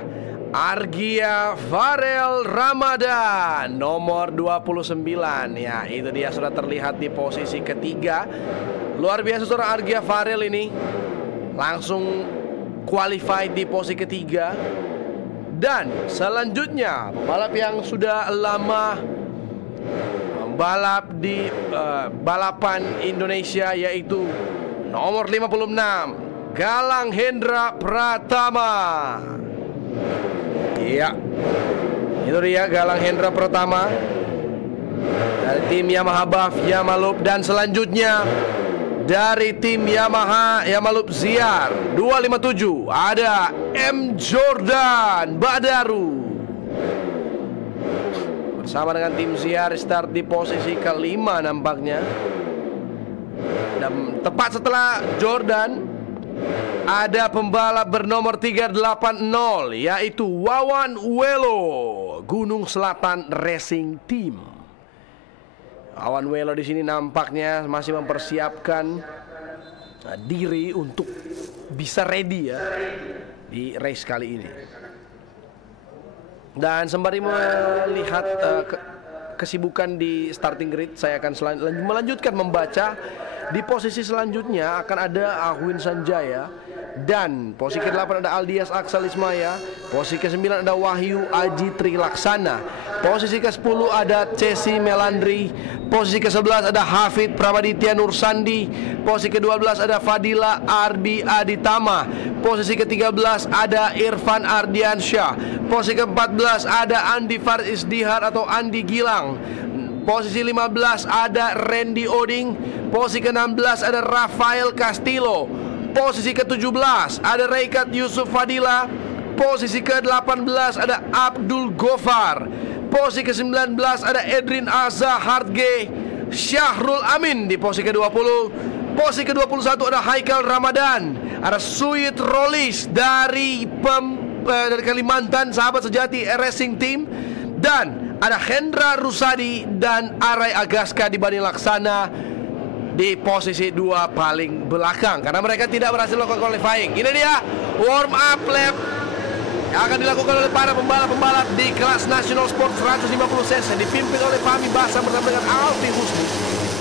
dia Argia Farel Ramadan nomor 29. Ya, itu dia sudah terlihat di posisi ketiga. Luar biasa seorang Argia Farel ini. Langsung qualified di posisi ketiga. Dan selanjutnya pembalap yang sudah lama membalap di balapan Indonesia, yaitu nomor 56 Galang Hendra Pratama. Iya, itu dia Galang Hendra Pratama dari tim Yamaha Buff Yamalup. Dan selanjutnya dari tim Yamaha Yamalup ZR 257 ada M Jordan Badaru bersama dengan tim ZR start di posisi kelima nampaknya. Dan tepat setelah Jordan ada pembalap bernomor 380, yaitu Wawan Welo, Gunung Selatan Racing Team. Wawan Welo di sini nampaknya masih mempersiapkan diri untuk bisa ready ya di race kali ini. Dan sembari melihat kesibukan di starting grid, saya akan melanjutkan membaca. Di posisi selanjutnya akan ada Ahwin Sanjaya. Dan posisi ke-8 ada Aldias Aksal Ismaya. Posisi ke-9 ada Wahyu Aji Trilaksana. Posisi ke-10 ada Cesi Melandri. Posisi ke-11 ada Hafid Pramaditya Nursandi. Posisi ke-12 ada Fadila Arbi Aditama. Posisi ke-13 ada Irfan Ardiansyah. Posisi ke-14 ada Andi Faris Dihar atau Andi Gilang. Posisi 15 ada Randy Oding. Posisi ke-16 ada Rafael Castillo. Posisi ke-17 ada Reikat Yusuf Fadila. Posisi ke-18 ada Abdul Gofar. Posisi ke-19 ada Edrin Azza Hartge Syahrul Amin di posisi ke-20. Posisi ke-21 ada Haikal Ramadan. Ada Suyit Rolis dari Kalimantan, sahabat sejati Racing Team. Dan ada Hendra Rusadi dan Arai Agaska di Bani Laksana di posisi 2 paling belakang karena mereka tidak berhasil melakukan qualifying. Ini dia warm up lap yang akan dilakukan oleh para pembalap-pembalap di kelas National Sport 150cc dipimpin oleh Fahmi Basa bersama dengan Alfi Husni.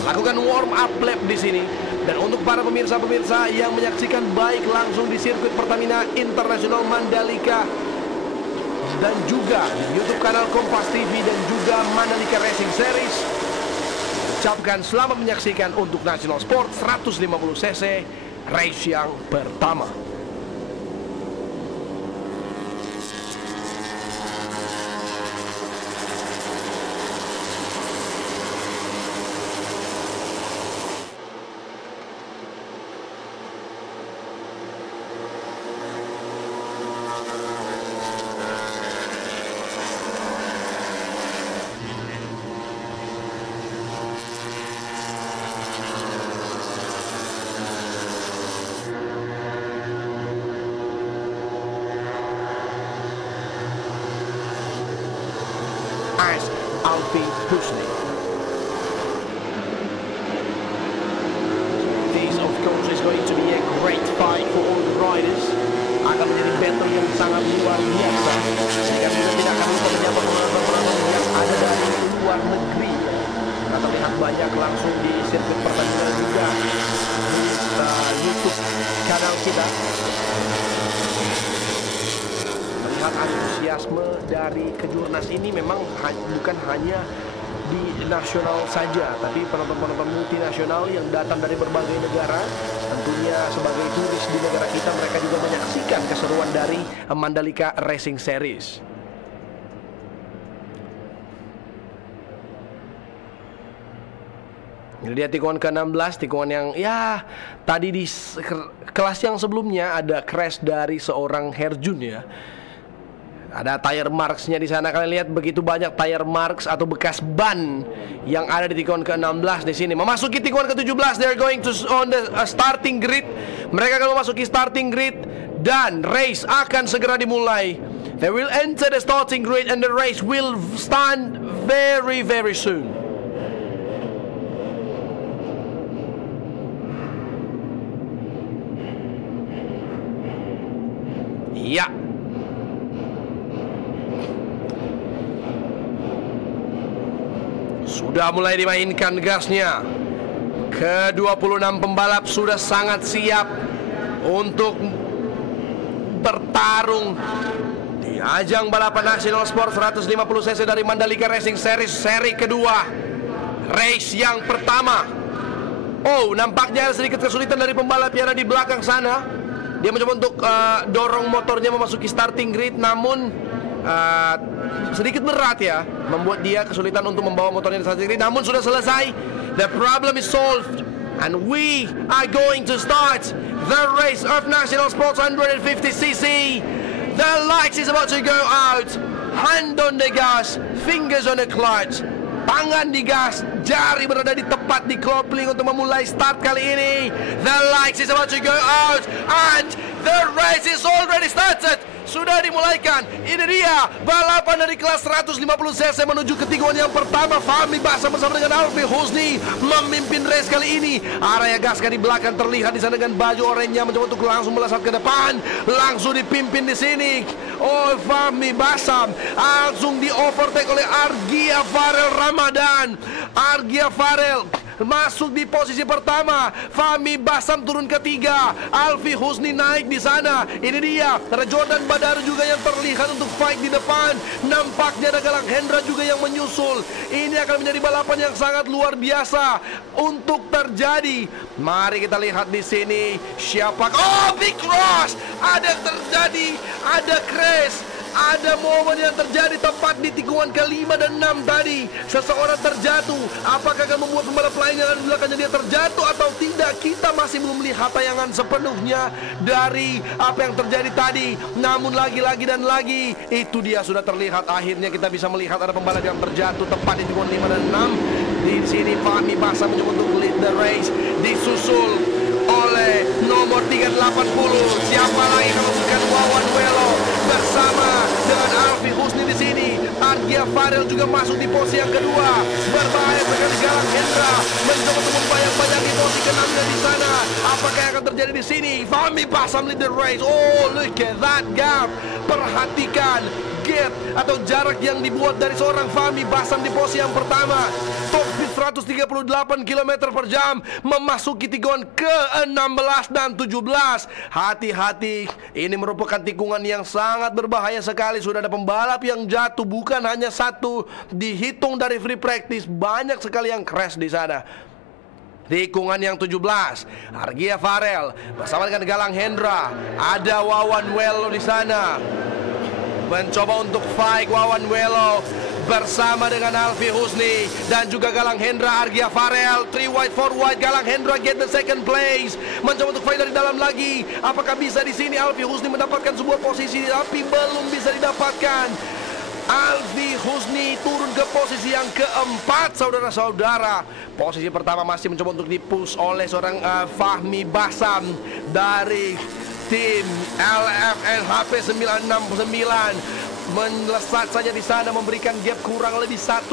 Lakukan warm up lap di sini. Dan untuk para pemirsa-pemirsa yang menyaksikan baik langsung di sirkuit Pertamina International Mandalika dan juga di YouTube kanal Kompas TV dan juga Mandalika Racing Series, ucapkan selamat menyaksikan untuk National Sport 150cc race yang pertama. Alfi Husni. This of course is going to be a great fight for all the riders. Akan menjadi battle yang sangat luar biasa. Jika kita tidak akan lupa menyapa penonton-penonton yang ada dari luar negeri. Kita terlihat banyak langsung di sirkuit Pertamina juga di YouTube kanal kita. Melihat antusiasme dari kejurnas ini memang bukan hanya di nasional saja, tapi penonton-penonton multinasional yang datang dari berbagai negara. Tentunya sebagai turis di negara kita, mereka juga menyaksikan keseruan dari Mandalika Racing Series. Ini dia tikungan ke-16, tikungan yang ya tadi di kelas yang sebelumnya ada crash dari seorang Herjun ya. Ada tire marks-nya di sana. Kalian lihat begitu banyak tire marks atau bekas ban yang ada di tikungan ke-16 di sini. Memasuki tikungan ke-17, they're going to on the starting grid. Mereka akan memasuki starting grid dan race akan segera dimulai. They will enter the starting grid and the race will start very very soon. Ya. Sudah mulai dimainkan gasnya. Ke-26 pembalap sudah sangat siap untuk bertarung di ajang balapan National Sport 150cc dari Mandalika Racing Series seri kedua, race yang pertama. Oh, nampaknya sedikit kesulitan dari pembalap yang ada di belakang sana. Dia mencoba untuk dorong motornya memasuki starting grid, namun sedikit berat ya, membuat dia kesulitan untuk membawa motornya di starting grid. Namun sudah selesai. The problem is solved, and we are going to start the race of National Sports 150cc. The lights is about to go out. Hand on the gas, fingers on the clutch. Tangan di gas, jari berada di tepat di kopling untuk memulai start kali ini. The lights is about to go out, and the race is already started. Sudah dimulaikan. Ini dia balapan dari kelas 150cc menuju ketinggian yang pertama. Fahmi Basam bersama dengan Alfi Husni memimpin race kali ini. Area gaskan di belakang terlihat di sana dengan baju oranye mencoba untuk langsung melesat ke depan. Langsung dipimpin di sini. Oh, Fahmi Basam langsung di overtake oleh Argia Farel Ramadan. Argia Farel masuk di posisi pertama. Fahmi Basam turun ketiga. Alfi Husni naik di sana. Ini dia. Ada Jordan Badar juga yang terlihat untuk fight di depan. Nampaknya ada Galang Hendra juga yang menyusul. Ini akan menjadi balapan yang sangat luar biasa untuk terjadi. Mari kita lihat di sini siapa. Oh, big cross. Ada yang terjadi. Ada crash. Ada momen yang terjadi tepat di tikungan ke-5 dan 6 tadi. Seseorang terjatuh. Apakah akan membuat pembalap lain yang ada di belakangnya dia terjatuh atau tidak? Kita masih belum melihat tayangan sepenuhnya dari apa yang terjadi tadi. Namun lagi-lagi dan lagi, itu dia sudah terlihat. Akhirnya kita bisa melihat ada pembalap yang terjatuh tepat di tikungan 5 dan 6. Di sini Fahmi Basam mencoba untuk lead the race. Disusul oleh nomor 380. Siapa lagi kalau bukan Wawan Welo bersama dengan Alfi Husni di sini. Argia Farel juga masuk di posisi yang kedua. Berbahaya sekali Galang Hendra mencoba untuk membayang-bayang di posisi ke-6 di sana. Apakah yang akan terjadi di sini? Fahmi Basam lead the race. Oh, look at that gap. Perhatikan gap atau jarak yang dibuat dari seorang Fahmi Basam di posisi yang pertama. Top speed 138 km per jam memasuki tikungan ke-16 dan 17. Hati-hati, ini merupakan tikungan yang sangat berbahaya sekali. Sudah ada pembalap yang jatuh, bukan hanya satu. Dihitung dari free practice, banyak sekali yang crash di sana. Tikungan yang 17, Argia Farel bersama dengan Galang Hendra. Ada Wawan Welo di sana. Mencoba untuk fight Wawan Welo bersama dengan Alfi Husni dan juga Galang Hendra. Argia Farel 3 wide 4 wide. Galang Hendra get the second place. Mencoba untuk fight dari dalam lagi. Apakah bisa di sini Alfi Husni mendapatkan sebuah posisi? Tapi belum bisa didapatkan. Alfi Husni turun ke posisi yang keempat, saudara-saudara. Posisi pertama masih mencoba untuk dipush oleh seorang Fahmi Basam dari tim LFNHP 969. Melesat saja di sana, memberikan gap kurang lebih 1,2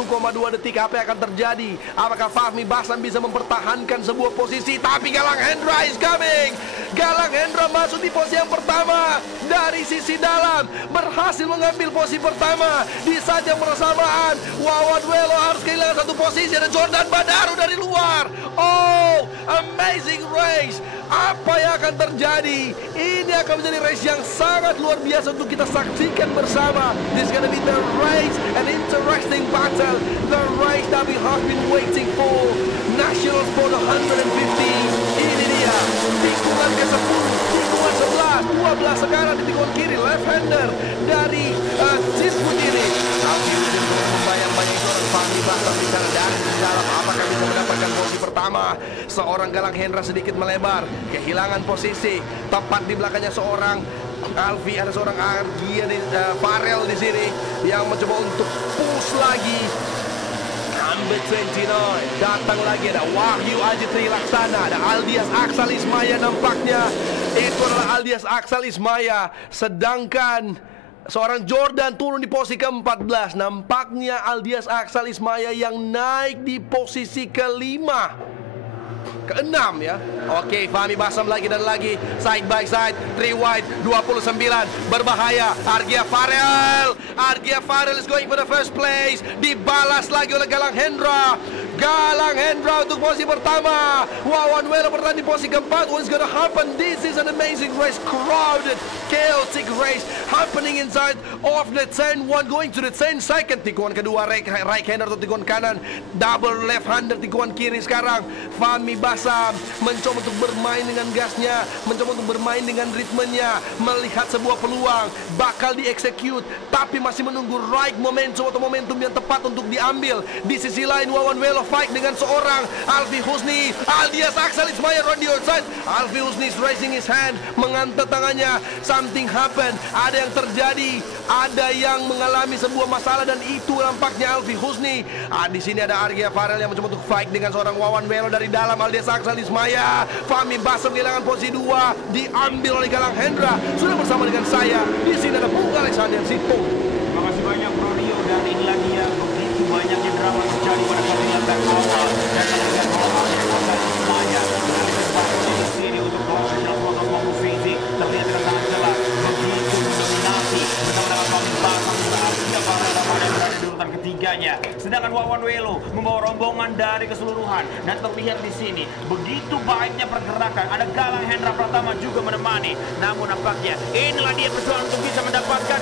detik. Apa yang akan terjadi? Apakah Fahmi Basam bisa mempertahankan sebuah posisi? Tapi Galang Hendra is coming. Galang Hendra masuk di posisi yang pertama dari sisi dalam, berhasil mengambil posisi pertama. Di saat yang bersamaan, Wawan Welo harus kehilangan satu posisi. Ada Jordan Badaru dari luar. Oh, amazing race. Apa yang akan terjadi? Ini akan menjadi race yang sangat luar biasa untuk kita saksikan bersama. This is gonna be the race, an interesting battle. The race that we have been waiting for. National Sport 150. Ini dia tikungan ke-10, tikungan 11, 12 sekarang di tikungan kiri, left hander dari Cisbut ini. Alfi Husni membayang-bayang seorang Fahmi Basam di sana dari dalam. Apakah bisa mendapatkan posisi pertama? Seorang Galang Hendra sedikit melebar, kehilangan posisi. Tepat di belakangnya seorang Alfi, ada seorang Argia Farel di sini yang mencoba untuk push lagi. Number 29 datang lagi, ada Wahyu Aji Trilaksana, ada Aldias Aksal Ismaya. Nampaknya itu adalah Aldias Aksal Ismaya. Sedangkan seorang Jordan turun di posisi ke-14. Nampaknya Aldias Aksal Ismaya yang naik di posisi ke-5. ke-6 ya. Oke, Fahmi Basam lagi dan lagi, side by side, 3 wide, 29, berbahaya. Argia Farel is going for the first place. Dibalas lagi oleh Galang Hendra. Galang Hendra untuk posisi pertama. Wawan Welo bertahan di posisi keempat. What's gonna happen? This is an amazing race, crowded, chaotic race happening inside of the 10-1, going to the 10-second. Tikuan kedua, right hander atau tikuan kanan, double left hander, tikuan kiri sekarang. Fahmi Basam mencoba untuk bermain dengan gasnya, mencoba untuk bermain dengan ritmenya, melihat sebuah peluang, bakal dieksekut, tapi masih menunggu right momentum atau momentum yang tepat untuk diambil. Di sisi lain, Wawan Welo fight dengan seorang Alfi Husni. Aldias Axel Ismail on the outside. Alfi Husni is raising his hand, mengangkat tangannya. Something happen, ada yang terjadi, ada yang mengalami sebuah masalah, dan itu nampaknya Alfi Husni. Di sini ada Argia Farel yang mencoba untuk fight dengan seorang Wawan Welo dari dalam. Aldias Axel Ismail, Fahmi Basam kehilangan posisi 2, diambil oleh Galang Hendra. Sudah bersama dengan saya di sini ada Bung Alexander Sito. Terima kasih banyak Bro Rio, dan inilah dia begitu banyaknya drama terjadi pada satu latar awal, dan terlihat bahwa semuanya di sini untuk profesional posisi terlihat dengan sangat jelas begitu mendominasi bersama dengan Fahmi Basam dan berada di urutan ketiganya, sedangkan Wawan Welo membawa rombongan dari keseluruhan, dan terlihat di sini begitu baiknya pergerakan. Ada Galang Hendra Pratama juga menemani, namun nampaknya inilah dia persoalan untuk bisa mendapatkan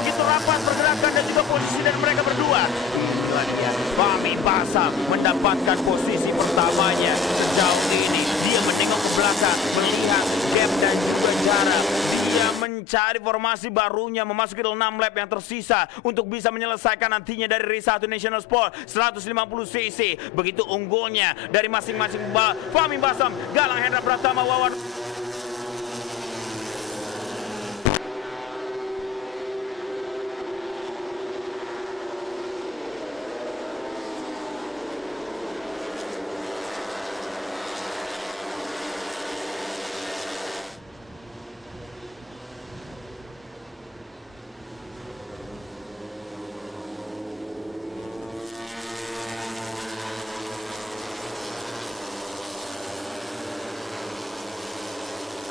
begitu rapat pergerakan dan juga posisi dari mereka berdua. Inilah dia Fahmi Basam mendapatkan posisi pertamanya sejauh ini. Dia menengok ke belakang, melihat gap dan juga jarak. Dia mencari formasi barunya, memasuki 6 lap yang tersisa untuk bisa menyelesaikan nantinya dari race 1 National Sport 150cc. Begitu unggulnya dari masing-masing Fahmi Basam, Galang Hendra Pratama, Wawan.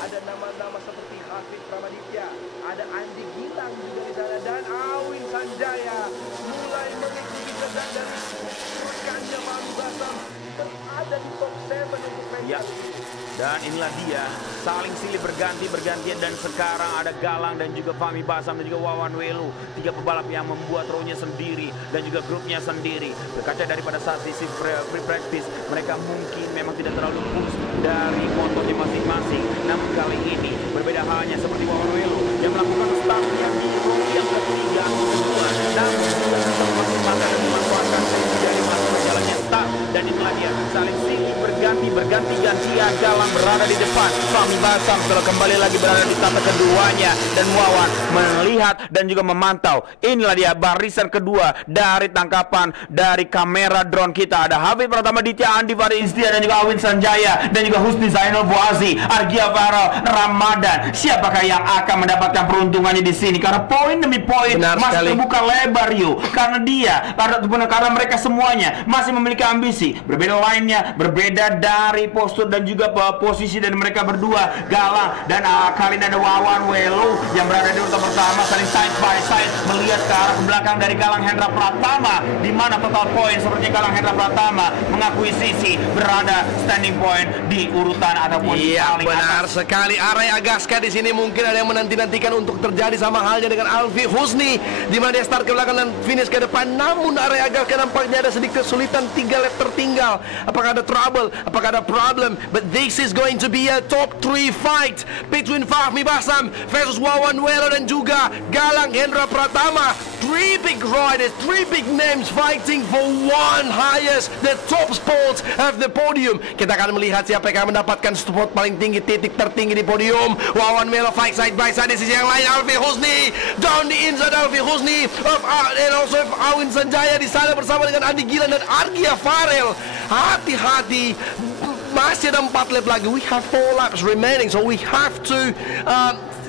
Ada nama-nama seperti Hafiz Pramaditya, ada Andi Gilang juga di sana, dan Awin Sanjaya mulai mengikuti jejak dari rekannya Fahmi Basam, berada di top 7 untuk mereka. Ya, dan inilah dia saling silih bergantian, dan sekarang ada Galang dan juga Fahmi Basam dan juga Wawan Welo, 3 pebalap yang membuat rownya sendiri dan juga grupnya sendiri. Berkaca daripada saat sisi free practice, mereka mungkin memang tidak terlalu push dari motornya masing-masing, namun kali ini berbeda halnya seperti Wawan Welo yang melakukan start yang di row yang ketiga atau kedua, namun juga tetap memaksimalkan dan memanfaatkan dari masa berjalannya start. Dan inilah dia saling silih berganti-gantian. Galang berada di depan, Fahmi Basam telah kembali lagi berada di tata keduanya, dan Wawan melihat dan juga memantau. Inilah dia barisan kedua dari tangkapan dari kamera drone kita. Ada Hafiz Pratama Ditya, Andi Fari Istia, dan juga Awin Sanjaya, dan juga Husni Zainal Boazi, Argia Farel, Ramadan. Siapakah yang akan mendapatkan peruntungannya di sini? Karena poin demi poin masih terbuka lebar, Rio. Karena mereka semuanya masih memiliki ambisi. Berbeda lainnya, berbeda dari postur dan juga posisi dari mereka berdua. Galang dan kali ini ada Wawan Welo yang berada di urutan pertama, saling side by side melihat ke arah ke belakang dari Galang Hendra Pratama, di mana total poin sepertinya Galang Hendra Pratama mengakuisisi berada standing point di urutan ataupun paling benar atas. sekali. Aray Agaska di sini mungkin ada yang menanti-nantikan untuk terjadi sama halnya dengan Alfi Husni, di mana dia start ke belakang dan finish ke depan. Namun Aray Agaska nampaknya ada sedikit kesulitan, 3 lap tertinggal. Apakah ada trouble? Apakah ada problem? But this is going to be a top 3 fight between Fahmi Basam versus Wawan Welo dan juga Galang Hendra Pratama. 3 big riders, 3 big names fighting for one highest, the top spot of the podium. Kita akan melihat siapa yang akan mendapatkan spot paling tinggi, titik tertinggi di podium. Wawan Welo fight side by side. Di sisi yang lain Alfi Husni, down the inside Alfi Husni and also Awin Sanjaya di sana bersama dengan Andi Gilang dan Argia Farel. Hati-hati, masih ada 4 lap lagi. We have 4 laps remaining, so we have to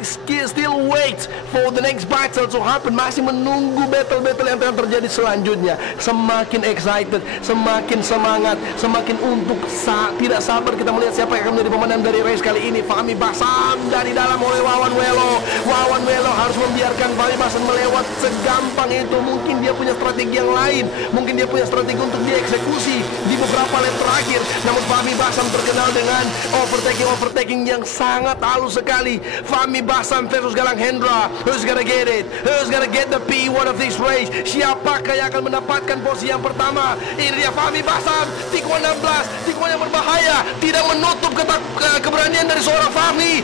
still wait for the next battle to happen. Masih menunggu battle-battle yang akan terjadi selanjutnya. Semakin excited, semakin semangat, semakin untuk tidak sabar kita melihat siapa yang akan menjadi pemenang dari race kali ini. Fahmi Basam dari dalam oleh Wawan Welo. Wawan Welo harus membiarkan Fahmi Basam melewat segampang itu. Mungkin dia punya strategi yang lain, mungkin dia punya strategi untuk dieksekusi di beberapa lap terakhir. Namun Fahmi Basam terkenal dengan overtaking yang sangat halus sekali. Fahmi Basam versus Galang Hendra. Who's gonna get it? Who's gonna get the P1 of this race? Siapakah yang akan mendapatkan posisi yang pertama? Ini dia Fahmi Basam, tikungan 16, tikungan yang berbahaya, tidak menutup keberanian dari seorang Fahmi.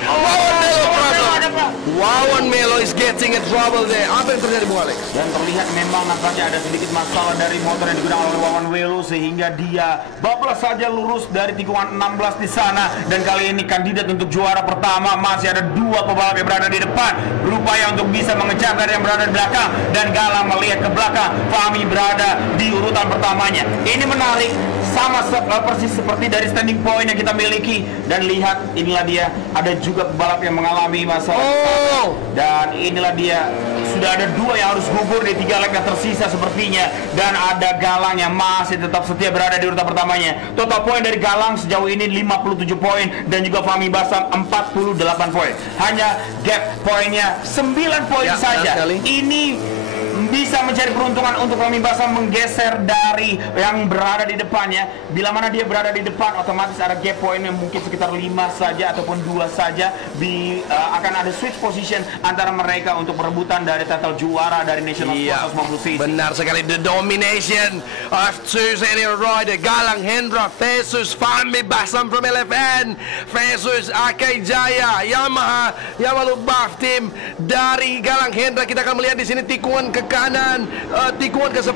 Wawan Melo is getting in trouble there. Apa yang terjadi, Bung Alex? Dan terlihat memang nampaknya ada sedikit masalah dari motor yang digunakan oleh Wawan Welo sehingga dia bablas saja lurus dari tikungan 16 di sana. Dan kali ini kandidat untuk juara pertama masih ada dua pebalap yang berada di depan, berupaya untuk bisa mengejar dari yang berada di belakang. Dan Galang melihat ke belakang, Fahmi berada di urutan pertamanya. Ini menarik, sama persis seperti dari standing point yang kita miliki. Dan lihat, inilah dia, ada juga pebalap yang mengalami masalah. Dan inilah dia, sudah ada dua yang harus gugur di 3 lap yang tersisa sepertinya. Dan ada Galang yang masih tetap setia berada di urutan pertamanya. Total poin dari Galang sejauh ini 57 poin dan juga Fahmi Basam 48 poin. Hanya gap poinnya 9 poin saja. Ini bisa mencari peruntungan untuk Fahmi Basam menggeser dari yang berada di depannya. Bila mana dia berada di depan, otomatis ada gap point yang mungkin sekitar 5 saja ataupun 2 saja. Akan ada switch position antara mereka untuk perebutan dari title juara dari National Sport 50cc. Benar sekali, the domination of two senior rider Galang Hendra versus Fahmi Basam from LFN versus Akai Jaya Yamaha Buff Team. Dari Galang Hendra kita akan melihat di sini tikungan ke kanan, tikungan ke 10.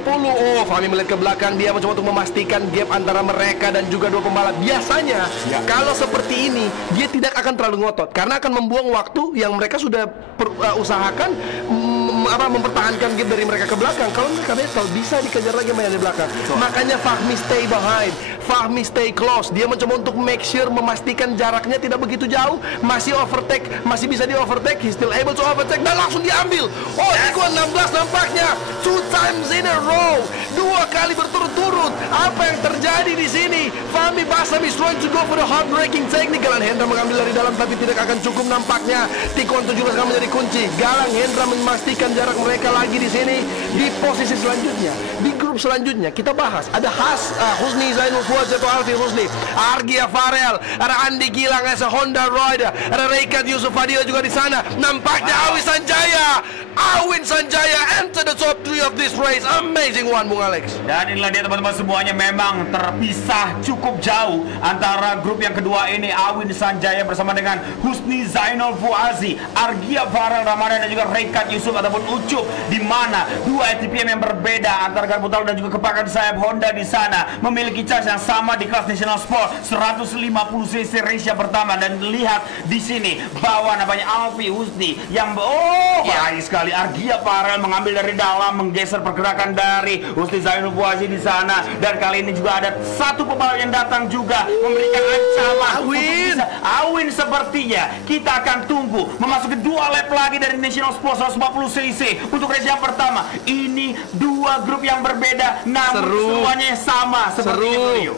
Fahmi melihat ke belakang, dia mencoba untuk memastikan gap antara mereka dan juga dua pembalap. Biasanya kalau seperti ini dia tidak akan terlalu ngotot karena akan membuang waktu yang mereka sudah usahakan mempertahankan gap dari mereka ke belakang. Kalau mereka battle bisa dikejar lagi main di belakang. Makanya Fahmi stay behind, Fahmi stay close. Dia mencoba untuk make sure memastikan jaraknya tidak begitu jauh, masih overtake, masih bisa di overtake. He still able to overtake dan langsung diambil. Tikungan 16 nampaknya 2 times in a row, 2 kali berturut-turut. Apa yang terjadi di sini? Fahmi Basam is trying to go for the heartbreaking technique. Galang Hendra mengambil dari dalam tapi tidak akan cukup nampaknya. Tikungan 17 akan menjadi kunci. Galang Hendra memastikan jarak mereka lagi di sini. Di posisi selanjutnya, di grup selanjutnya kita bahas ada Husni Zainul Fuad atau Alfi Rusli, Argia Farel, ada Andi Gilang as a Honda rider, ada Reikat Yusuf Fadila juga di sana. Nampaknya Awin Sanjaya enter the top 3 of this race. Amazing one, Bung Alex. Dan inilah dia teman-teman semuanya, memang terpisah cukup jauh antara grup yang kedua ini. Awin Sanjaya bersama dengan Husni Zainul Fuazi, Argia Farel Ramadan dan juga Reikat Yusuf ataupun Ucup, di mana dua ATPM yang berbeda antara Garbutal dan juga kepakan sayap Honda di sana memiliki charge yang sama di kelas National Sport 150cc race yang pertama. Dan lihat di sini bahwa namanya Alfi Husni yang baik sekali. Argia Farel mengambil dari dalam, menggeser pergerakan dari Husni Zainul Fuazi di sana. Dan kali ini juga ada satu pembalap yang datang juga memberikan ancaman. Awin sepertinya kita akan tunggu memasuki 2 lap lagi dari National Sport 140cc untuk race yang pertama. Ini dua grup yang berbeda namun semuanya sama seperti itu.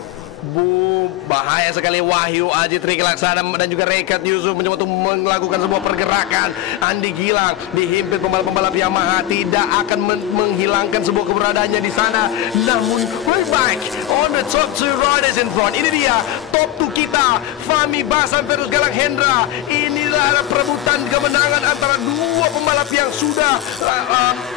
Bahaya sekali. Wahyu Aji Triki Laksana dan juga Reikat Yusuf mencoba untuk melakukan sebuah pergerakan. Andi Gilang dihimpit pembalap-pembalap Yamaha, tidak akan menghilangkan sebuah keberadaannya di sana. Namun we're back on the top 2 riders in front. Ini dia top 2 kita, Fahmi Basam versus Galang Hendra. Inilah perebutan kemenangan antara dua pembalap yang sudah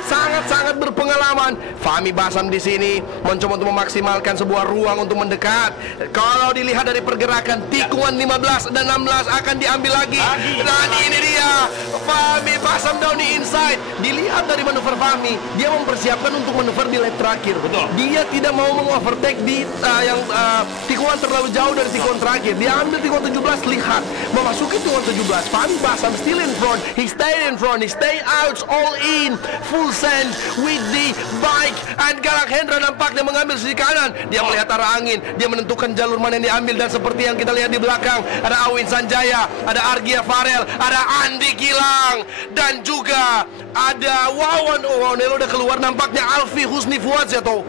sangat-sangat berpengalaman. Fahmi Basam di sini mencoba untuk memaksimalkan sebuah ruang untuk mendekat. Kalau dilihat dari pergerakan, tikungan 15 dan 16 akan diambil lagi. Dan ini dia Fahmi Basam down di inside. Dilihat dari manuver Fahmi, dia mempersiapkan untuk manuver di lap terakhir. Dia tidak mau mengovertake di tikungan terlalu jauh dari tikungan terakhir. Dia ambil tikungan 17, lihat memasuki tikungan 17. Fahmi Basam still in front. He stayed in front. He stay out all in full send with the bike. And Galang Hendra nampaknya mengambil sisi kanan. Dia melihat arah angin. Dia menentukan jalur mana yang diambil. Dan seperti yang kita lihat di belakang, ada Awin Sanjaya, ada Argia Farel, ada Andi Gilang. Galang, dan juga ada Wawan. Oh, Wawanelo udah keluar, nampaknya Alfi Husni Fuadz atau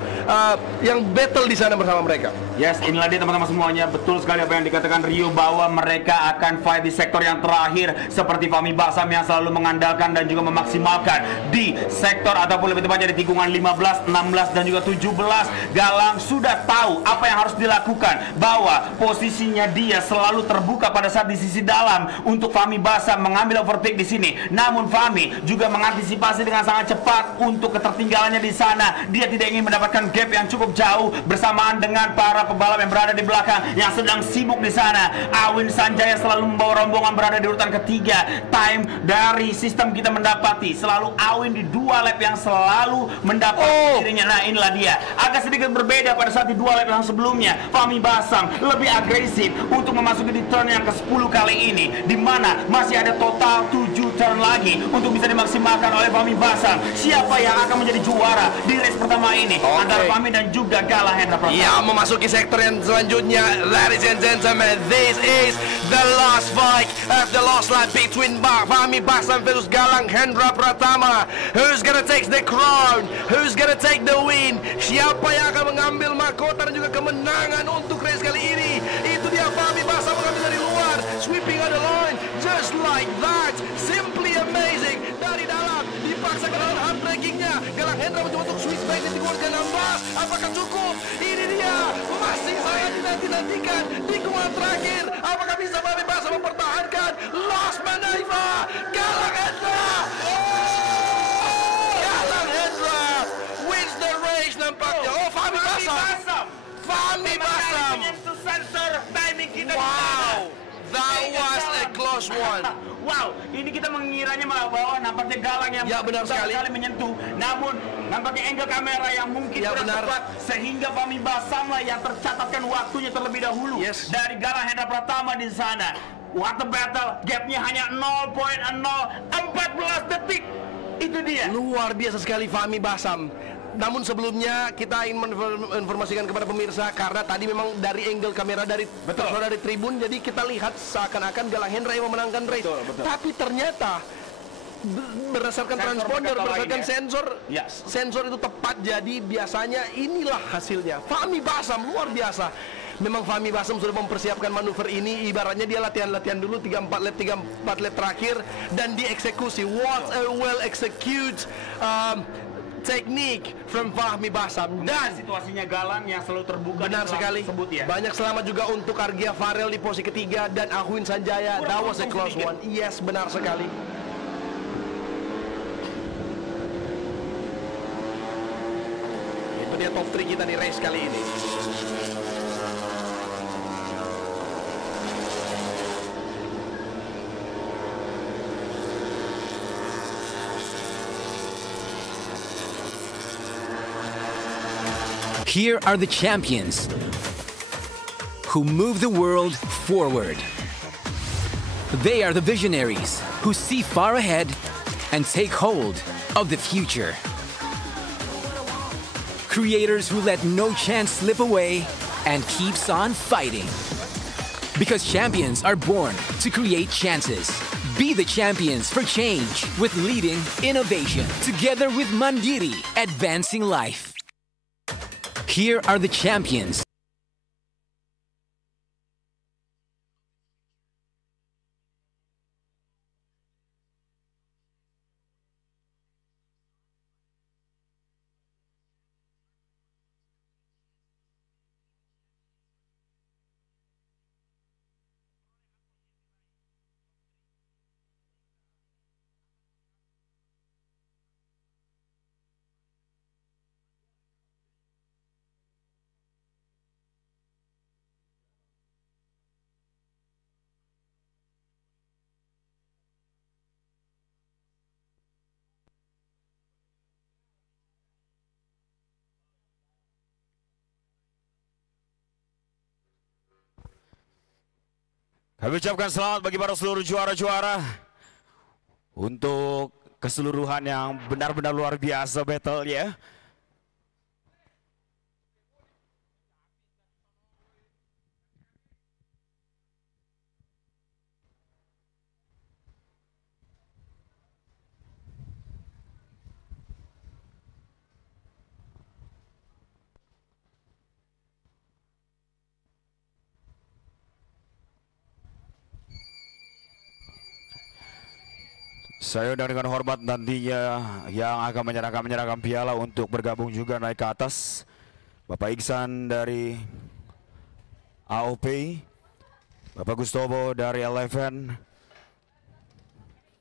yang battle di sana bersama mereka. Yes, inilah dia teman-teman semuanya. Betul sekali apa yang dikatakan Rio, bahwa mereka akan fight di sektor yang terakhir seperti Fahmi Basam yang selalu mengandalkan dan juga memaksimalkan di sektor, ataupun lebih tepatnya di tikungan 15, 16 dan juga 17. Galang sudah tahu apa yang harus dilakukan, bahwa posisinya dia selalu terbuka pada saat di sisi dalam untuk Fahmi Basam mengambil overtake di sini. Namun Fahmi juga mengantisipasi dengan sangat cepat untuk ketertinggalannya di sana. Dia tidak ingin mendapatkan gap yang cukup jauh bersamaan dengan para pembalap yang berada di belakang yang sedang sibuk di sana. Awin Sanjaya selalu membawa rombongan berada di urutan ketiga. Time dari sistem kita mendapati selalu Awin di 2 lap yang selalu mendapati dirinya. Nah, inilah dia. Agak sedikit berbeda pada saat di 2 lap yang sebelumnya. Fahmi Basam lebih agresif untuk memasuki di turn yang ke-10 kali ini, di mana masih ada total 7 turn lagi untuk bisa dimaksimalkan oleh Fahmi Basam. Siapa yang akan menjadi juara di race pertama ini antara Fahmi dan juga Galang Hendra Pratama? Ya, memasuki sektor yang selanjutnya, ladies and gentlemen, this is the last fight of the last lap between Fahmi Basam versus Galang Hendra Pratama. Who's gonna take the crown? Who's gonna take the win? Siapa yang akan mengambil mahkota dan juga kemenangan untuk race kali ini? Itu dia, Fahmi Basam mengambil dari luar, sweeping on the line, just like that, simply amazing. Dari dalam, dipaksa ke dalam hard braking-nya. Galang Hendra mencoba untuk switch back di tikungan ke-16. Apakah cukup? Ini dia, masih sangat dinantikan tikungan terakhir. Apakah bisa Fahmi Basam mempertahankan Lost Manaiva? Galang Hendra, Galang Hendra wins the race nampaknya. Oh, Fahmi Basam, Fahmi Basam. Wow, that was a close one. Wow, ini kita mengiranya malah bahwa nampaknya Galang yang benar sekali menyentuh. Namun nampaknya angle kamera yang mungkin kurang tepat, sehingga Fahmi Basam lah yang tercatatkan waktunya terlebih dahulu dari Galang Hendra Pratama di sana. What a battle, gapnya hanya 0,014 detik. Itu dia. Luar biasa sekali Fahmi Basam. Namun sebelumnya kita ingin menginformasikan kepada pemirsa, karena tadi memang dari angle kamera dari tribun, jadi kita lihat seakan-akan Galang Hendra yang memenangkan race. Tapi ternyata berdasarkan transponder, berdasarkan sensor itu tepat. Jadi biasanya inilah hasilnya. Fahmi Basam luar biasa. Memang Fahmi Basam sudah mempersiapkan manuver ini, ibaratnya dia latihan-latihan dulu 3-4 lap terakhir dan dieksekusi. What a well execute teknik from Fahmi Basam. Dan situasinya Galang yang selalu terbuka. Benar sekali. Ya. Banyak selamat juga untuk Argia Farel di posisi ketiga dan Ahwin Sanjaya. That was a close one. Yes, benar sekali. Itu dia top 3 kita di race kali ini. Here are the champions who move the world forward. They are the visionaries who see far ahead and take hold of the future. Creators who let no chance slip away and keeps on fighting. Because champions are born to create chances. Be the champions for change with leading innovation. Together with Mandiri, advancing life. Here are the champions. Kami ucapkan selamat bagi para seluruh juara-juara untuk keseluruhan yang benar-benar luar biasa battle ya. Saya undang dengan hormat nantinya yang akan menyerahkan piala untuk bergabung juga naik ke atas, Bapak Iksan dari AOP, Bapak Gustovo dari Eleven,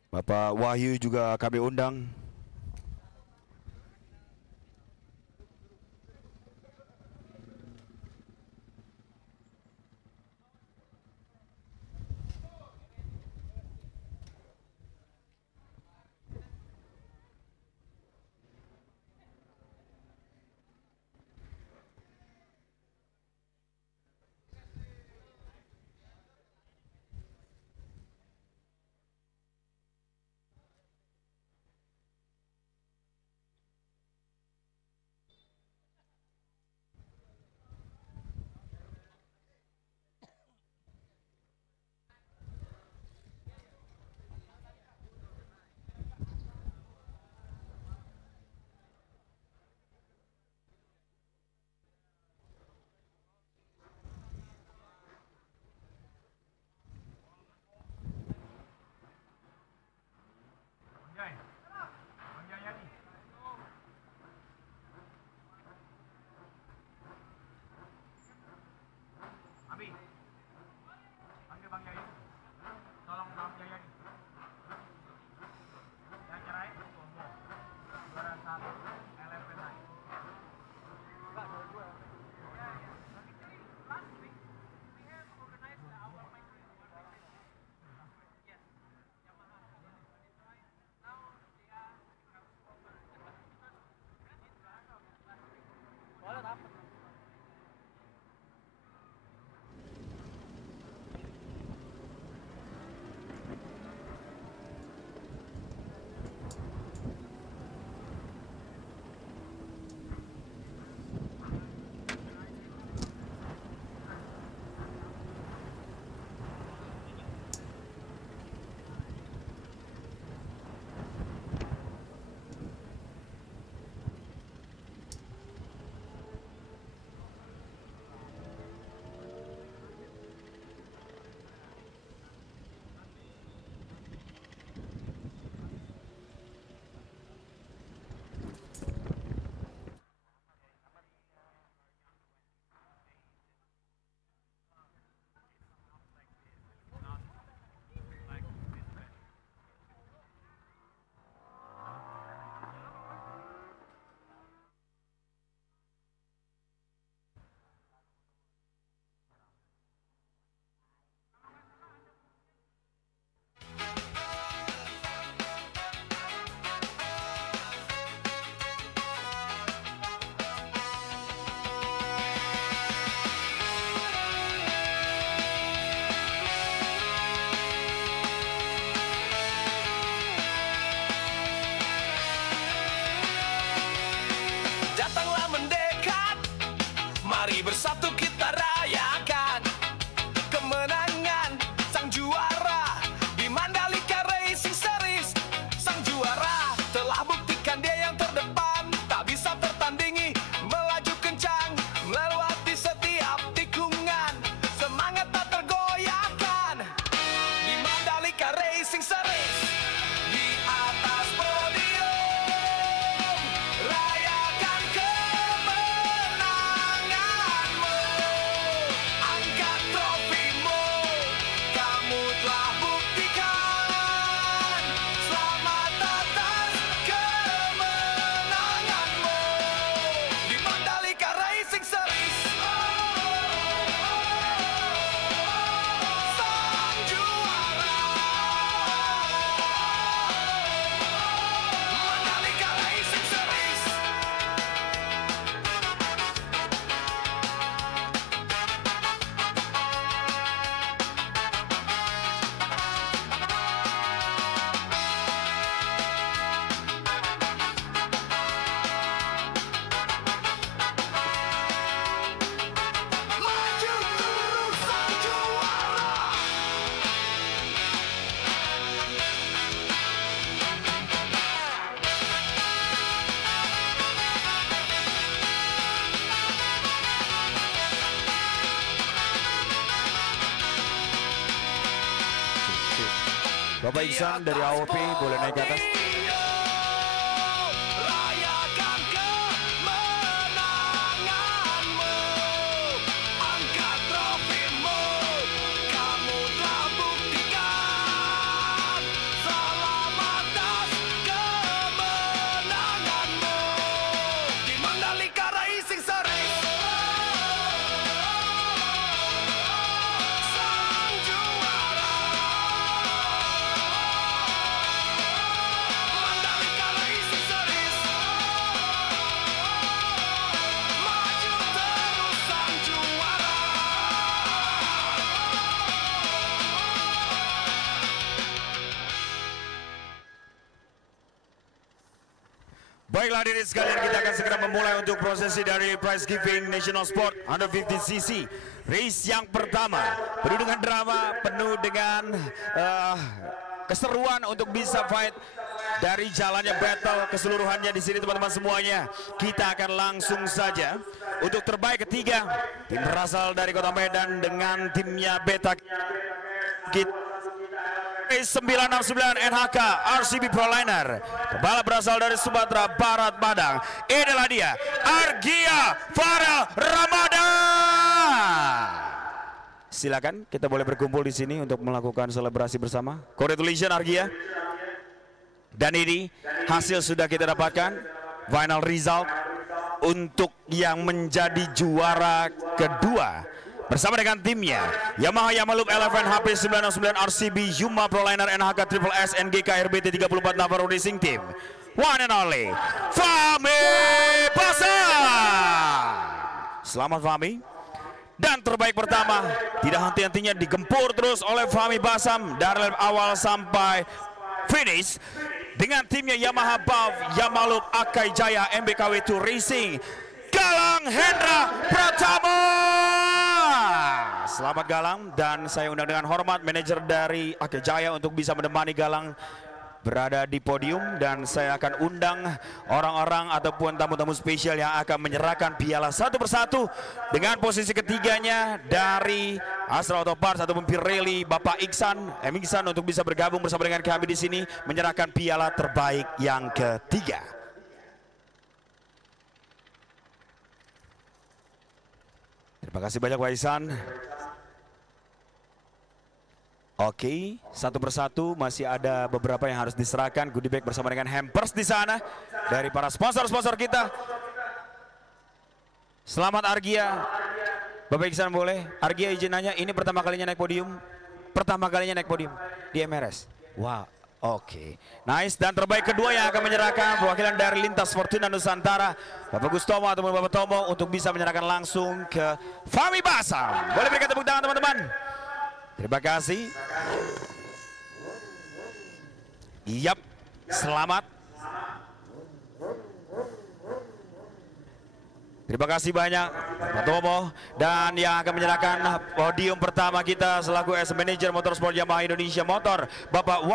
Bapak Wahyu juga kami undang. Bapak Iksan dari AOP boleh naik ke atas. Baiklah hadirin sekalian, kita akan segera memulai untuk prosesi dari Prize Giving National Sport Under 50cc. Race yang pertama penuh dengan drama, penuh dengan keseruan untuk bisa fight dari jalannya battle keseluruhannya di sini teman-teman semuanya. Kita akan langsung saja untuk terbaik ketiga, tim berasal dari Kota Medan dengan timnya Beta Kit 969 NHK RCB Proliner. Pembalap berasal dari Sumatera Barat Padang. Inilah dia, Argia Farel Ramadan. Silakan, kita boleh berkumpul di sini untuk melakukan selebrasi bersama. Congratulations Argia. Dan ini hasil sudah kita dapatkan. Final result untuk yang menjadi juara kedua bersama dengan timnya Yamaha Yamalup Elephant HP 969 RCB Yuma Proliner NHK Triple S NGK RBT 34 Navarro Racing Team. One and only Fahmi Basam. Selamat Fahmi. Dan terbaik pertama tidak henti-hentinya digempur terus oleh Fahmi Basam dari awal sampai finish dengan timnya Yamaha BAV Yamalup Akai Jaya MBKW2 Racing. Galang Hendra Pratama. Selamat Galang, dan saya undang dengan hormat manajer dari Akai Jaya untuk bisa menemani Galang berada di podium, dan saya akan undang orang-orang ataupun tamu-tamu spesial yang akan menyerahkan piala satu persatu dengan posisi ketiganya dari Astra Auto Parts ataupun Pirelli, Bapak Iksan untuk bisa bergabung bersama dengan kami di sini menyerahkan piala terbaik yang ketiga. Terima kasih banyak Pak Iksan. Oke, satu persatu masih ada beberapa yang harus diserahkan goodie bag bersama dengan hampers di sana dari para sponsor-sponsor kita. Selamat Argia. Bapak Iksan boleh? Argia izin nanya, ini pertama kalinya naik podium? Pertama kalinya naik podium di MRS? Wow, oke. Nice, dan terbaik kedua yang akan menyerahkan perwakilan dari Lintas Fortuna Nusantara, Bapak Gustomo ataupun Bapak Tomo untuk bisa menyerahkan langsung ke Fahmi Basam. Boleh berikan tepuk tangan teman-teman? Terima kasih. Yap, selamat. Terima kasih banyak Pak Tomo. Dan yang akan menyerahkan podium pertama kita selaku as manager motorsport Yamaha Indonesia Motor, Bapak